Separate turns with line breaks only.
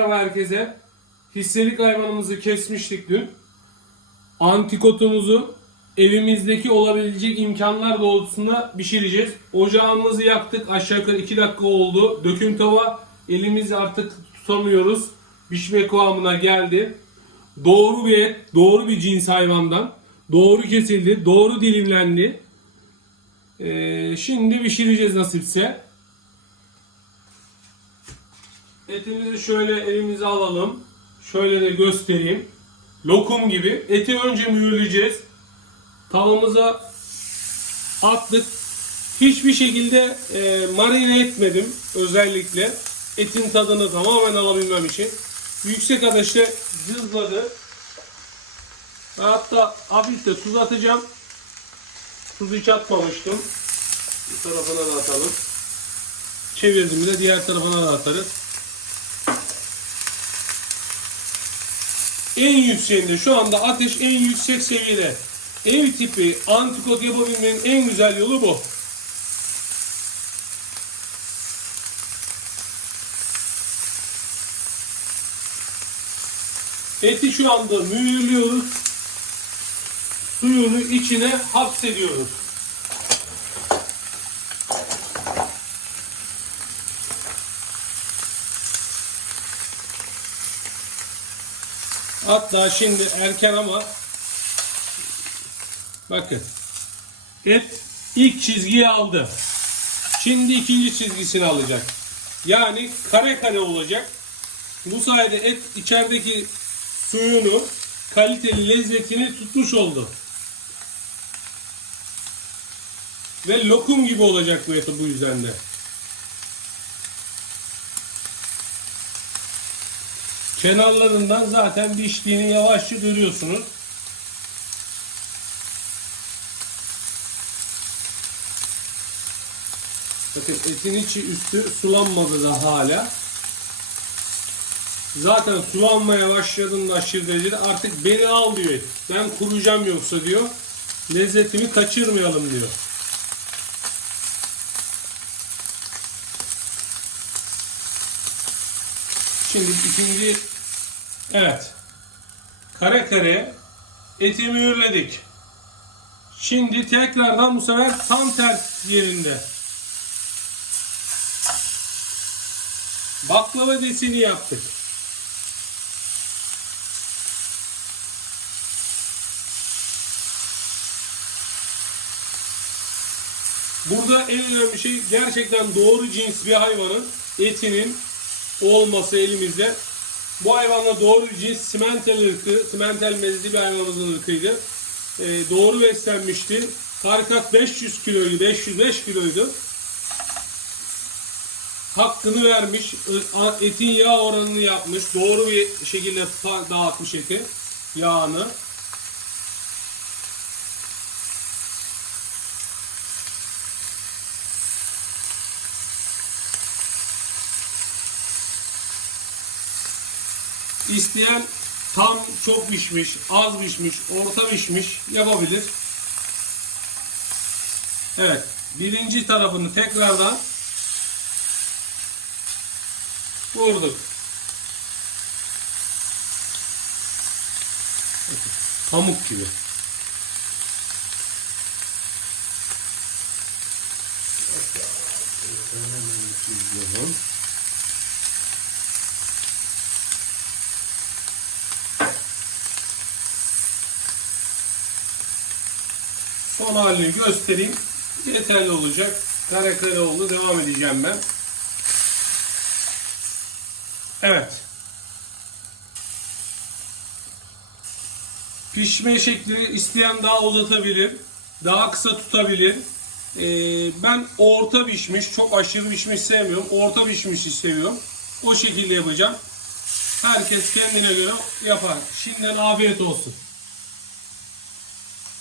Merhaba herkese. Hisselik hayvanımızı kesmiştik dün. Antikotumuzu evimizdeki olabilecek imkanlar doğrultusunda pişireceğiz. Ocağımızı yaktık. Aşağı yukarı 2 dakika oldu. Döküm tava. Elimizi artık tutamıyoruz. Pişme kıvamına geldi. Doğru bir et, doğru bir cins hayvandan. Doğru kesildi, doğru dilimlendi. Ee, şimdi pişireceğiz nasipse. Etimizi şöyle elimize alalım. Şöyle de göstereyim. Lokum gibi. Eti önce mühürleyeceğiz. Tavamıza attık. Hiçbir şekilde e, marine etmedim özellikle. Etin tadını tamamen alabilmem için. Yüksek ateşte cızladı. Hatta hafif de tuz atacağım. Tuzu hiç atmamıştım. Bir tarafına da atalım. Çevirdiğimde diğer tarafına da atarız. En yükseğinde şu anda ateş en yüksek seviyede. Ev tipi antikot yapabilmenin en güzel yolu bu. Eti şu anda mühürlüyoruz. Suyunu içine hapsediyoruz. Hatta şimdi erken ama bakın et ilk çizgiyi aldı. Şimdi ikinci çizgisini alacak. Yani kare kare olacak. Bu sayede et içerideki suyunu, kaliteli lezzetini tutmuş oldu. Ve lokum gibi olacak bu eti bu yüzden de. Kenarlarından zaten piştiğini yavaşça görüyorsunuz. Bakın etin içi üstü sulanmadı da hala. Zaten sulanmaya başladığında aşırı derecede artık beni al diyor. Ben kuracağım yoksa diyor. Lezzetimi kaçırmayalım diyor. Şimdi ikinci evet kare kare eti mühürledik. Şimdi tekrardan bu sefer tam ters yerinde. Baklava deseni yaptık. Burada en önemli şey gerçekten doğru cins bir hayvanın etinin olması elimizde. Bu hayvanla doğru cins simentel ırkı, simentel mezdi bir hayvanımızın ırkıydı. Ee, doğru beslenmişti. Tarikat 500 kiloydu, 505 kiloydu. Hakkını vermiş, etin yağ oranını yapmış, doğru bir şekilde dağıtmış eti, yağını. İsteyen tam çok pişmiş, az pişmiş, orta pişmiş yapabilir. Evet. Birinci tarafını tekrardan vurduk. Pamuk gibi. Yapalım. Son halini göstereyim. Yeterli olacak. Kare kare oldu. Devam edeceğim ben. Evet. Pişme şekli isteyen daha uzatabilir. Daha kısa tutabilir. Ee, ben orta pişmiş, çok aşırı pişmiş sevmiyorum. Orta pişmiş seviyorum. O şekilde yapacağım. Herkes kendine göre yapar. Şimdiden afiyet olsun.